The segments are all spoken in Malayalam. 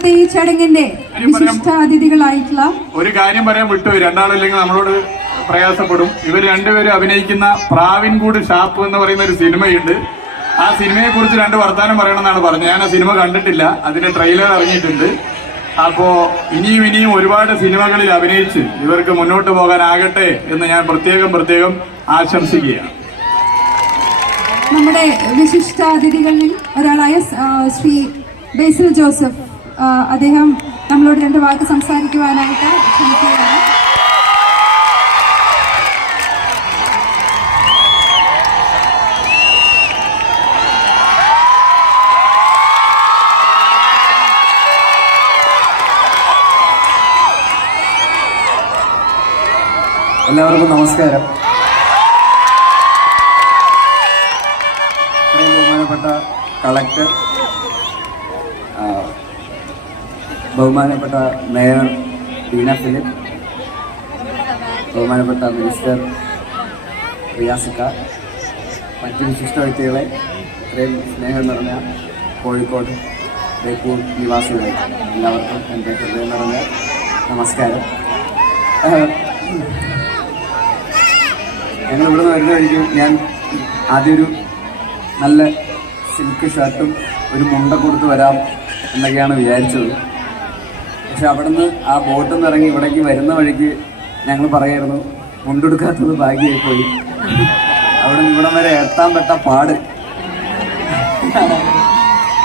ഇന്നത്തെ ഈ ചടങ്ങിന്റെ വിശിഷ്ടാതിഥികളായിട്ടുള്ള ഒരു കാര്യം പറയാൻ വിട്ടു. രണ്ടാളില്ലെങ്കിൽ നമ്മളോട് പ്രയാസപ്പെടും. ഇവർ രണ്ടുപേരും അഭിനയിക്കുന്ന പ്രാവിൻകൂട് ഷാപ്പ് എന്ന് പറയുന്ന ഒരു സിനിമയുണ്ട്. ആ സിനിമയെ കുറിച്ച് രണ്ട് വർത്താനം പറയണമെന്നാണ് പറഞ്ഞത്. ഞാൻ ആ സിനിമ കണ്ടിട്ടില്ല, അതിന്റെ ട്രെയിലർ ഇറങ്ങിയിട്ടുണ്ട്. അപ്പോ ഇനിയും ഒരുപാട് സിനിമകളിൽ അഭിനയിച്ച് ഇവർക്ക് മുന്നോട്ട് പോകാനാകട്ടെ എന്ന് ഞാൻ പ്രത്യേകം ആശംസിക്കുകയാണ്. നമ്മുടെ വിശിഷ്ടാതിഥികളിൽ ഒരാളായ ശ്രീ ബേസിൽ ജോസഫ്, അദ്ദേഹം നമ്മളോട് രണ്ട് വാക്ക് സംസാരിക്കുവാനായിട്ട് ക്ഷണിക്കുകയാണ്. എല്ലാവർക്കും നമസ്കാരം. ബഹുമാനപ്പെട്ട കളക്ടർ, ബഹുമാനപ്പെട്ട മേയർ ബീന ഫിലിപ്പ്, ബഹുമാനപ്പെട്ട മിനിസ്റ്റർ റിയാസിക്ക, മറ്റു വിശിഷ്ട വ്യക്തികളെ, ഇത്രയും സ്നേഹം നിറഞ്ഞ കോഴിക്കോട് ബേപ്പൂർ നിവാസികളെ എല്ലാവർക്കും എൻ്റെ ഹൃദയം നിറഞ്ഞ നമസ്കാരം. ഞങ്ങൾ ഇവിടുന്ന് വരുന്ന വഴിക്ക് ഞാൻ ആദ്യം ഒരു നല്ല സിൽക്ക് ഷർട്ടും ഒരു മുണ്ട കൊടുത്ത് വരാം എന്നൊക്കെയാണ് വിചാരിച്ചത്. പക്ഷെ അവിടുന്ന് ആ ബോട്ടിൽ നിന്ന് ഇറങ്ങി ഇവിടേക്ക് വരുന്ന വഴിക്ക് ഞങ്ങൾ പറയായിരുന്നു മുണ്ടെടുക്കാത്തത് ഭാഗ്യമായി പോയി. അവിടെ നിന്ന് ഇവിടം വരെ എത്താൻ പെട്ട പാട്.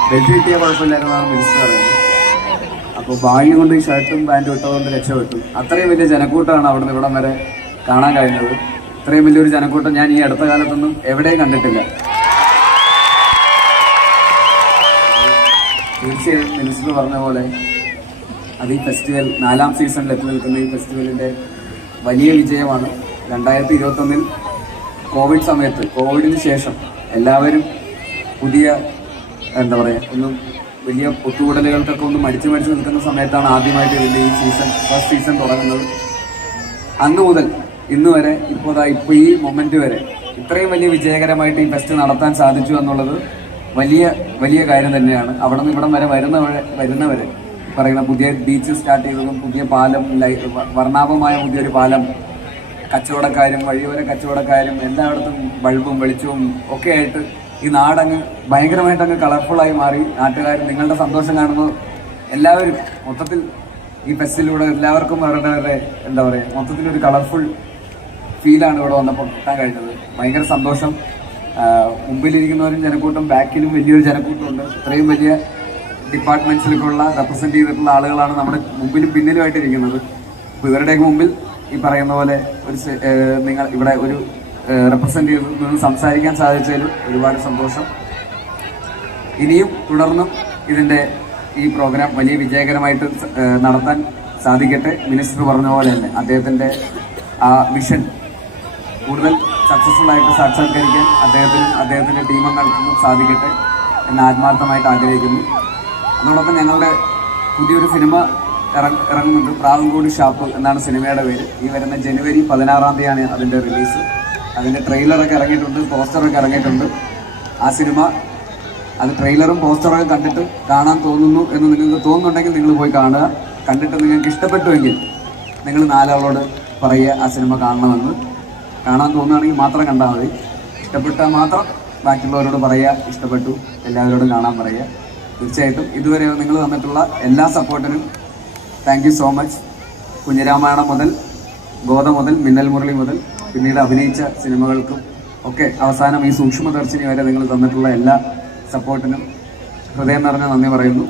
ബെൽറ്റ് കിട്ടിയ കുഴപ്പമില്ലായിരുന്നാണ് മിനിസ്റ്റർ പറയുന്നത്. അപ്പോൾ ഭാഗ്യം കൊണ്ട് ഈ ഷർട്ടും പാൻറ്റും ഇട്ടതുകൊണ്ട് രക്ഷപ്പെട്ടു. അത്രയും വലിയ ജനക്കൂട്ടമാണ് അവിടെ നിന്ന് ഇവിടം വരെ കാണാൻ കഴിഞ്ഞത്. ഇത്രയും വലിയൊരു ജനക്കൂട്ടം ഞാൻ ഈ അടുത്ത കാലത്തൊന്നും എവിടെയും കണ്ടിട്ടില്ല. തീർച്ചയായും മിനിസ്റ്റർ പറഞ്ഞ പോലെ അത് ഈ ഫെസ്റ്റിവൽ 4ാം സീസണിൽ എത്തി നിൽക്കുന്ന ഈ ഫെസ്റ്റിവലിൻ്റെ വലിയ വിജയമാണ്. 2021 കോവിഡ് സമയത്ത്, കോവിഡിന് ശേഷം എല്ലാവരും പുതിയ എന്താ പറയുക, ഒന്നും വലിയ ഒത്തുകൂടലുകൾക്കൊക്കെ ഒന്ന് മടിച്ച് നിൽക്കുന്ന സമയത്താണ് ആദ്യമായിട്ട് ഇതിൻ്റെ ഈ ഫസ്റ്റ് സീസൺ തുടങ്ങുന്നത്. അന്ന് മുതൽ ഇന്ന് വരെ ഇപ്പോൾ ഈ മൊമെന്റ് വരെ ഇത്രയും വലിയ വിജയകരമായിട്ട് ഈ ഫെസ്റ്റ് നടത്താൻ സാധിച്ചു എന്നുള്ളത് വലിയ കാര്യം തന്നെയാണ്. അവിടെ നിന്ന് ഇവിടം വരെ വരുന്നവരെ പറയുന്ന പുതിയ ബീച്ച് സ്റ്റാർട്ട് ചെയ്തതും പുതിയ പാലം, വർണ്ണാഭമായ പുതിയൊരു പാലം, കച്ചവടക്കാരും വഴിയോര കച്ചവടക്കാരും എല്ലായിടത്തും ബൾബും വെളിച്ചവും ഒക്കെ ആയിട്ട് ഈ നാടങ്ങ് ഭയങ്കരമായിട്ടങ്ങ് കളർഫുള്ളായി മാറി. നാട്ടുകാർ നിങ്ങളുടെ സന്തോഷം കാണുമ്പോൾ എല്ലാവരും മൊത്തത്തിൽ ഈ ഫെസ്റ്റിലൂടെ എല്ലാവർക്കും അവരുടെ എന്താ പറയുക മൊത്തത്തിലൊരു കളർഫുൾ ഫീലാണ് ഇവിടെ വന്നപ്പോൾ കിട്ടാൻ കഴിഞ്ഞത്. ഭയങ്കര സന്തോഷം. മുമ്പിലിരിക്കുന്നവരും ജനക്കൂട്ടം, ബാക്കിലും വലിയൊരു ജനക്കൂട്ടമുണ്ട്. ഇത്രയും വലിയ ഡിപ്പാർട്ട്മെന്റ്സിലേക്കുള്ള റെപ്രസെന്റ് ചെയ്തിട്ടുള്ള ആളുകളാണ് നമ്മുടെ മുമ്പിലും പിന്നിലുമായിട്ടിരിക്കുന്നത്. അപ്പോൾ ഇവരുടെയൊക്കെ മുമ്പിൽ ഈ പറയുന്ന പോലെ നിങ്ങൾ ഇവിടെ ഒരു റെപ്രസെന്റ് ചെയ്ത് നിന്ന് സംസാരിക്കാൻ സാധിച്ചതിൽ ഒരുപാട് സന്തോഷം. ഇനിയും തുടർന്നും ഇതിൻ്റെ ഈ പ്രോഗ്രാം വലിയ വിജയകരമായിട്ട് നടത്താൻ സാധിക്കട്ടെ. മിനിസ്റ്റർ പറഞ്ഞ പോലെ തന്നെ അദ്ദേഹത്തിൻ്റെ ആ വിഷൻ കൂടുതൽ സക്സസ്ഫുൾ ആയിട്ട് സാക്ഷാത്കരിക്കാൻ അദ്ദേഹത്തിൻ്റെ ടീമംഗൾക്കും സാധിക്കട്ടെ എന്ന് ആത്മാർത്ഥമായിട്ട് ആഗ്രഹിക്കുന്നു. അതോടൊപ്പം ഞങ്ങളുടെ പുതിയൊരു സിനിമ ഇറങ്ങുന്നുണ്ട്. പ്രാവിൻകൂട് ഷാപ്പ് എന്നാണ് സിനിമയുടെ പേര്. ഈ വരുന്ന ജനുവരി 16-ാം തീയതിയാണ് അതിൻ്റെ റിലീസ്. അതിൻ്റെ ട്രെയിലറൊക്കെ ഇറങ്ങിയിട്ടുണ്ട്, പോസ്റ്ററൊക്കെ ഇറങ്ങിയിട്ടുണ്ട്. ആ സിനിമ അത് ട്രെയിലറും പോസ്റ്ററൊക്കെ കണ്ടിട്ട് കാണാൻ തോന്നുന്നു എന്ന് നിങ്ങൾക്ക് തോന്നുന്നുണ്ടെങ്കിൽ നിങ്ങൾ പോയി കാണുക. കണ്ടിട്ട് നിങ്ങൾക്ക് ഇഷ്ടപ്പെട്ടുവെങ്കിൽ നിങ്ങൾ 4 ആളോട് പറയുക ആ സിനിമ കാണണമെന്ന്. കാണാൻ തോന്നുകയാണെങ്കിൽ മാത്രം കണ്ടാൽ മതി. ഇഷ്ടപ്പെട്ടാൽ മാത്രം ബാക്കിയുള്ളവരോട് പറയുക ഇഷ്ടപ്പെട്ടു, എല്ലാവരോടും കാണാൻ പറയുക. തീർച്ചയായിട്ടും ഇതുവരെ നിങ്ങൾ തന്നിട്ടുള്ള എല്ലാ സപ്പോർട്ടിനും thank you so much. Kunjiramayanam മുതൽ, ഗോദ മുതൽ, മിന്നൽ മുരളി മുതൽ, പിന്നീട് അഭിനയിച്ച സിനിമകൾക്കും ഒക്കെ അവസാനം ഈ സൂക്ഷ്മദർശിനി വരെ നിങ്ങൾ തന്നിട്ടുള്ള എല്ലാ സപ്പോർട്ടിനും ഹൃദയം നിറഞ്ഞ നന്ദി പറയുന്നു.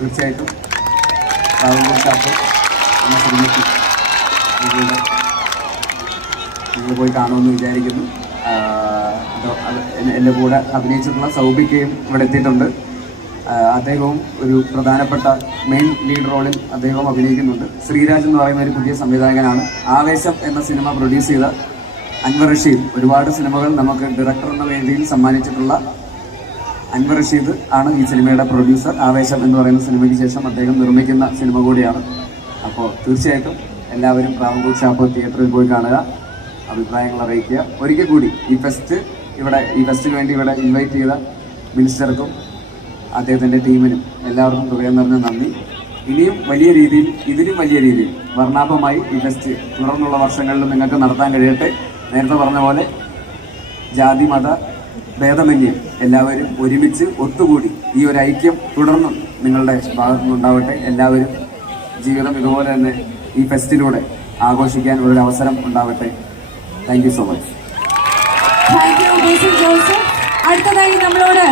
തീർച്ചയായിട്ടും പ്രാവിൻകൂട് ഷാപ്പ് എന്ന സിനിമയ്ക്ക് നിങ്ങൾ പോയി കാണുമെന്ന് വിചാരിക്കുന്നു. എൻ്റെ കൂടെ അഭിനയിച്ചിട്ടുള്ള സൗബിക്കയും ഇവിടെ എത്തിയിട്ടുണ്ട്. അദ്ദേഹവും ഒരു പ്രധാനപ്പെട്ട മെയിൻ ലീഡ് റോളിൽ അദ്ദേഹവും അഭിനയിക്കുന്നുണ്ട്. ശ്രീരാജ് എന്ന് പറയുന്ന ഒരു പുതിയ സംവിധായകനാണ്. ആവേശം എന്ന സിനിമ പ്രൊഡ്യൂസ് ചെയ്ത അൻവർ റഷീദ് ഒരുപാട് സിനിമകൾ നമുക്ക് ഡയറക്ടർ എന്ന വേദിയിൽ സമ്മാനിച്ചിട്ടുള്ള അൻവർ റഷീദ് ആണ് ഈ സിനിമയുടെ പ്രൊഡ്യൂസർ. ആവേശം എന്ന് പറയുന്ന സിനിമയ്ക്ക് ശേഷം അദ്ദേഹം നിർമ്മിക്കുന്ന സിനിമ കൂടിയാണ്. അപ്പോൾ തീർച്ചയായിട്ടും എല്ലാവരും പ്രാവിൻകൂട് ഷാപ്പ് തിയേറ്ററിൽ പോയി കാണുക, അഭിപ്രായങ്ങൾ അറിയിക്കുക. ഒരിക്കൽ കൂടി ഈ ഫെസ്റ്റിന് വേണ്ടി ഇവിടെ ഇൻവൈറ്റ് ചെയ്ത മിനിസ്റ്റർക്കും അദ്ദേഹത്തിൻ്റെ ടീമിനും എല്ലാവർക്കും ഹൃദയം നിറഞ്ഞ നന്ദി. ഇനിയും വലിയ രീതിയിൽ, ഇതിലും വലിയ രീതിയിൽ വർണ്ണാഭമായി ഈ ഫെസ്റ്റ് തുടർന്നുള്ള വർഷങ്ങളിലും നിങ്ങൾക്ക് നടത്താൻ കഴിയട്ടെ. നേരത്തെ പറഞ്ഞ പോലെ ജാതി മത ഭേദമന്യേ എല്ലാവരും ഒരുമിച്ച് ഒത്തുകൂടി ഈ ഒരു ഐക്യം തുടർന്നും നിങ്ങളുടെ ഭാഗത്തു നിന്നുണ്ടാവട്ടെ. എല്ലാവരും ജീവിതം ഇതുപോലെ തന്നെ ഈ ഫെസ്റ്റിലൂടെ ആഘോഷിക്കാൻ ഒരു അവസരം ഉണ്ടാവട്ടെ. Thank you so much. Thank you Basil Joseph. അടുത്തതായി നമ്മളോട്